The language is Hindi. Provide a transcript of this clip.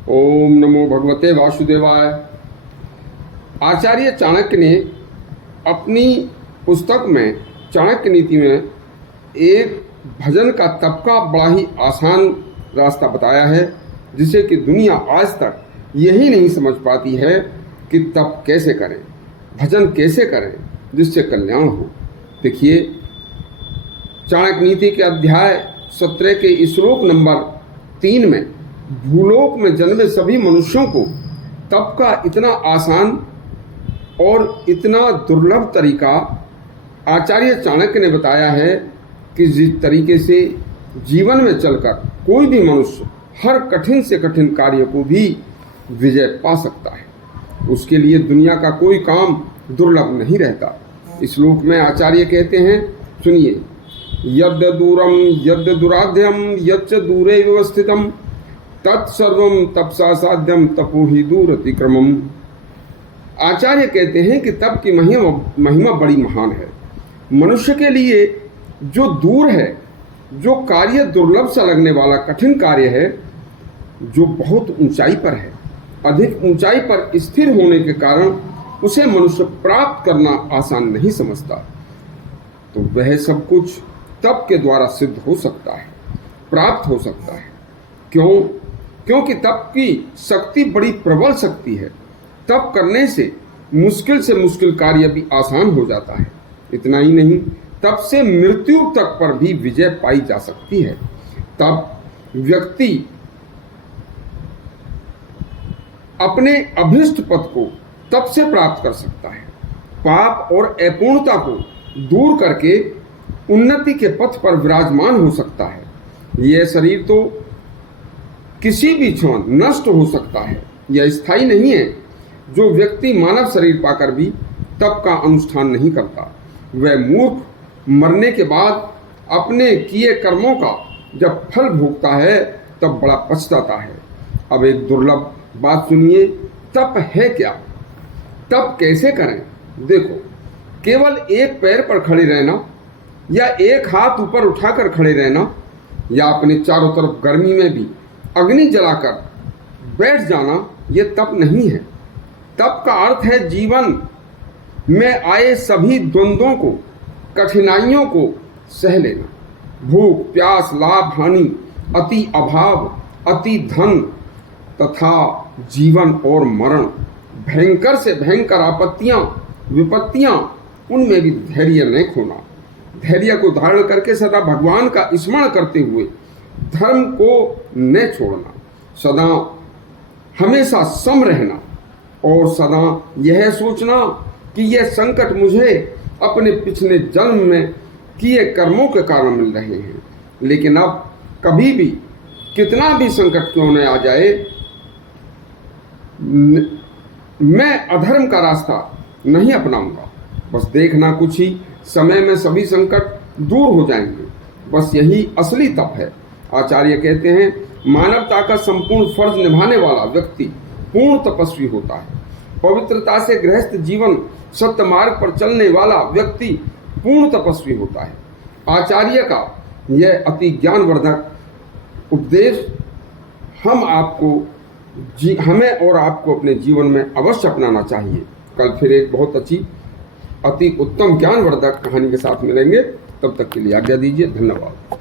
ओम नमो भगवते वासुदेवाय। आचार्य चाणक्य ने अपनी पुस्तक में चाणक्य नीति में एक भजन का तप का बड़ा ही आसान रास्ता बताया है, जिसे कि दुनिया आज तक यही नहीं समझ पाती है कि तप कैसे करें, भजन कैसे करें जिससे कल्याण हो। देखिए, चाणक्य नीति के अध्याय 17 के श्लोक नंबर 3 में भूलोक में जन्मे सभी मनुष्यों को तप का इतना आसान और इतना दुर्लभ तरीका आचार्य चाणक्य ने बताया है कि जिस तरीके से जीवन में चलकर कोई भी मनुष्य हर कठिन से कठिन कार्य को भी विजय पा सकता है, उसके लिए दुनिया का कोई काम दुर्लभ नहीं रहता। इस श्लोक में आचार्य कहते हैं, सुनिए, यद्य दूरम यद्य दुराध्यम यच्च दूरे व्यवस्थितम तत्सर्वम तपसा साध्यम तपो ही दूर अतिक्रमम। आचार्य कहते हैं कि तप की महिमा बड़ी महान है। मनुष्य के लिए जो दूर है, जो कार्य दुर्लभ सा लगने वाला कठिन कार्य है, जो बहुत ऊंचाई पर है, अधिक ऊंचाई पर स्थिर होने के कारण उसे मनुष्य प्राप्त करना आसान नहीं समझता, तो वह सब कुछ तप के द्वारा सिद्ध हो सकता है, प्राप्त हो सकता है। क्यों? क्योंकि तप की शक्ति बड़ी प्रबल शक्ति है। तप करने से मुश्किल कार्य भी आसान हो जाता है। इतना ही नहीं, तप से मृत्यु तक पर भी विजय पाई जा सकती है। तप व्यक्ति अपने अभिष्ट पद को तप से प्राप्त कर सकता है। पाप और अपूर्णता को दूर करके उन्नति के पथ पर विराजमान हो सकता है। यह शरीर तो किसी भी क्षण नष्ट हो सकता है, यह स्थायी नहीं है। जो व्यक्ति मानव शरीर पाकर भी तप का अनुष्ठान नहीं करता, वह मूर्ख मरने के बाद अपने किए कर्मों का जब फल भोगता है तब बड़ा पछताता है। अब एक दुर्लभ बात सुनिए, तप है क्या? तप कैसे करें? देखो, केवल एक पैर पर खड़े रहना या एक हाथ ऊपर उठाकर खड़े रहना या अपने चारों तरफ गर्मी में भी अग्नि जलाकर बैठ जाना, यह तप नहीं है। तप का अर्थ है जीवन में आए सभी द्वंद्वों को, कठिनाइयों को सह लेना। भूख, प्यास, लाभ, हानि, अति अभाव, अति धन तथा जीवन और मरण, भयंकर से भयंकर आपत्तियां, विपत्तियां, उनमें भी धैर्य नहीं खोना। धैर्य को धारण करके सदा भगवान का स्मरण करते हुए धर्म को न छोड़ना, सदा हमेशा सम रहना और सदा यह सोचना कि यह संकट मुझे अपने पिछले जन्म में किए कर्मों के कारण मिल रहे हैं, लेकिन अब कभी भी कितना भी संकट क्यों न आ जाए, मैं अधर्म का रास्ता नहीं अपनाऊंगा। बस देखना, कुछ ही समय में सभी संकट दूर हो जाएंगे। बस यही असली तप है। आचार्य कहते हैं, मानवता का संपूर्ण फर्ज निभाने वाला व्यक्ति पूर्ण तपस्वी होता है। पवित्रता से गृहस्थ जीवन, सत्य मार्ग पर चलने वाला व्यक्ति पूर्ण तपस्वी होता है। आचार्य का यह अति ज्ञानवर्धक उपदेश हमें और आपको अपने जीवन में अवश्य अपनाना चाहिए। कल फिर एक बहुत अच्छी अति उत्तम ज्ञानवर्धक कहानी के साथ मिलेंगे। तब तक के लिए आज्ञा दीजिए। धन्यवाद।